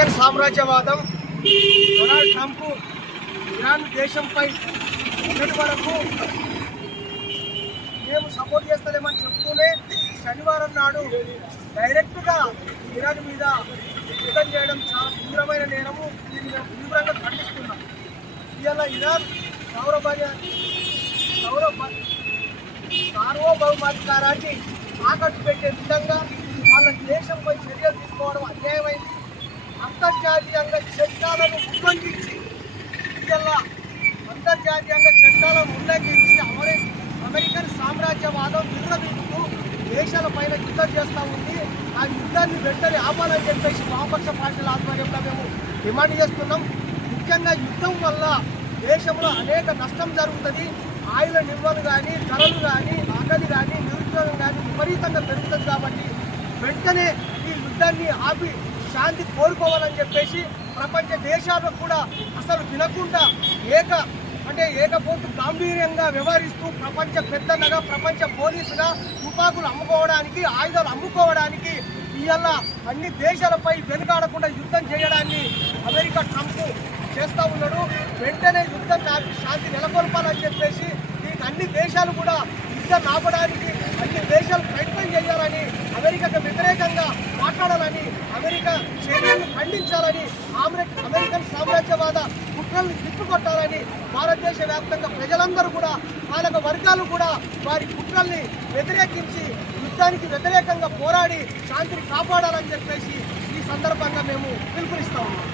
American సామ్రాజ్యవాదం Donald Trump Iran దేశంపై ఇప్పటి వరకు మేము సపోర్ట్ చేస్తలేమని చెప్తూనే శనివారం నాడు డైరెక్ట్గా ఇరాన్ మీద యుద్ధం చేయడం చాలా తీవ్రమైన నేరము. దీన్ని మేము తీవ్రంగా ఖండిస్తున్నాం. ఇవాళ ఇరాన్ సార్వభౌమాధికారాన్ని తాకట్టు పెట్టే విధంగా వాళ్ళ దేశంపై చర్యలు తీసుకోవడం అన్యాయమైంది. అంతర్జాతీయంగా చట్టాలను ఉల్లంఘించి అమెరికన్ సామ్రాజ్యవాదం విర్రవీగుతూ దేశాల పైన యుద్ధం చేస్తూ ఉంది. ఆ యుద్ధాన్ని వెంటనే ఆపాలని చెప్పేసి వామపక్ష పార్టీల ఆధ్వర్యంలో మేము డిమాండ్ చేస్తున్నాం. ముఖ్యంగా యుద్ధం వల్ల దేశంలో అనేక నష్టం జరుగుతుంది. ఆయుధ నిల్వలు కానీ, ధరలు కానీ, ఆకలి కానీ, నిరుద్యోగం కానీ విపరీతంగా పెరుగుతుంది. కాబట్టి వెంటనే ఈ యుద్ధాన్ని ఆపి శాంతి కోరుకోవాలని చెప్పేసి ప్రపంచ దేశాలకు కూడా అసలు వినకుండా ఏకపోతు గాంభీర్యంగా వ్యవహరిస్తూ ప్రపంచ పెద్దనగా, ప్రపంచ పోలీసుగా తుపాకులు అమ్ముకోవడానికి, ఆయుధాలు అమ్ముకోవడానికి ఇవాళ అన్ని దేశాలపై వెనుకాడకుండా యుద్ధం చేయడాన్ని అమెరికా ట్రంప్ చేస్తూ ఉన్నాడు. వెంటనే యుద్ధం ఆపి శాంతి నెలకొల్పాలని చెప్పేసి దీనికి అన్ని దేశాలు కూడా యుద్ధం ఆపడానికి అన్ని దేశాలు ప్రయత్నం చేయాలని, అమెరికాకు వ్యతిరేకంగా మాట్లాడాలని, అమెరికా చర్యలను ఖండించాలని, అమెరికన్ సామ్రాజ్యవాద కుట్రలను తిప్పుకొట్టాలని భారతదేశ వ్యాప్తంగా ప్రజలందరూ కూడా, పాలక వర్గాలు కూడా వారి కుట్రల్ని వ్యతిరేకించి యుద్ధానికి వ్యతిరేకంగా పోరాడి శాంతిని కాపాడాలని చెప్పేసి ఈ సందర్భంగా మేము పిలుపునిస్తా ఉన్నాం.